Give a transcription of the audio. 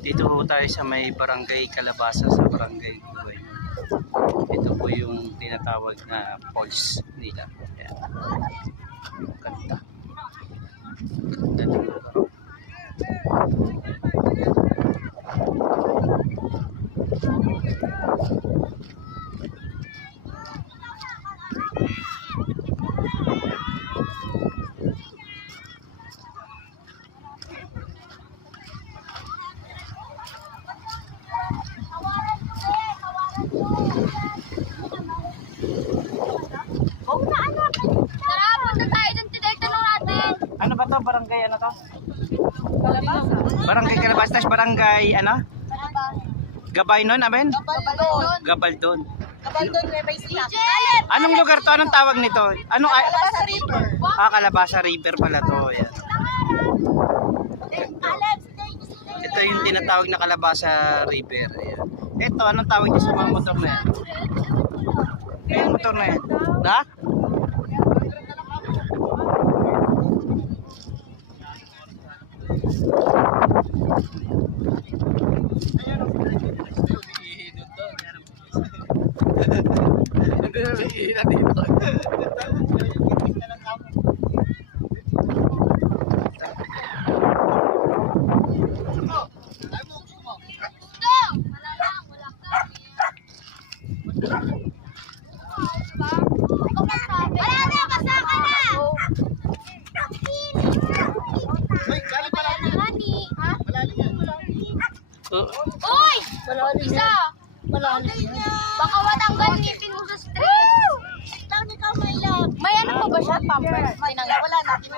Dito po tayo sa may barangay Calabasa sa barangay Guway. Ito po yung tinatawag na falls nila. Ayan. Ganda. Ganda ng lugar. Tara, punta tayo dun. Tinay-tanong natin. Ano ba to? Barangay ano to? Calabasa. Barangay Calabasa, tas barangay ano? Gabay nun, amen? Kabaldon. Gabaldon. Kabaldon, Nueva Ecija. Anong lugar to? Anong tawag nito? Anong Calabasa River. Calabasa River pala to. Ayan. Ito yung tinatawag na Calabasa River. Ayan. Ito, anong tawag niyo sa mga motor na yan? Yung motor na yan. Ha? Uy! Isa! Baka matanggal ngipin mo sa stress. May ano pa ba siya? Pampers? Wala natin.